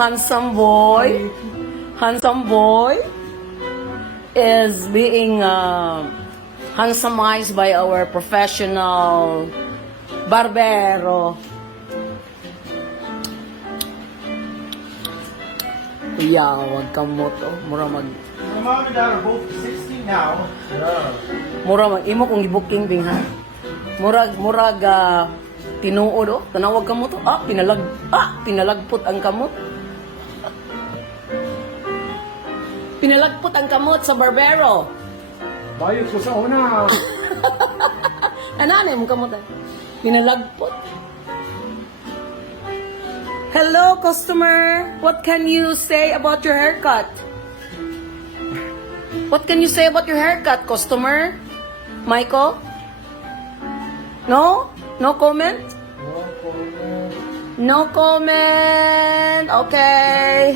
handsome boy is being handsomized by our professional barbero. Kuya, wag kang moto. Mura mag... My mom and dad are both 60 now. Yeah. Mura mag... Imo kung i-booking bing ha. Murag tinuod oh. Tanawag ka mo to. Pinalagpot ang kamot. Pinalagpot ang kamot sa barbero. Bayot ko sa una. Ananay mo kamot ah. Pinalagpot. Hello, customer. What can you say about your haircut? What can you say about your haircut, customer? Michael? No? No comment? No comment. Okay.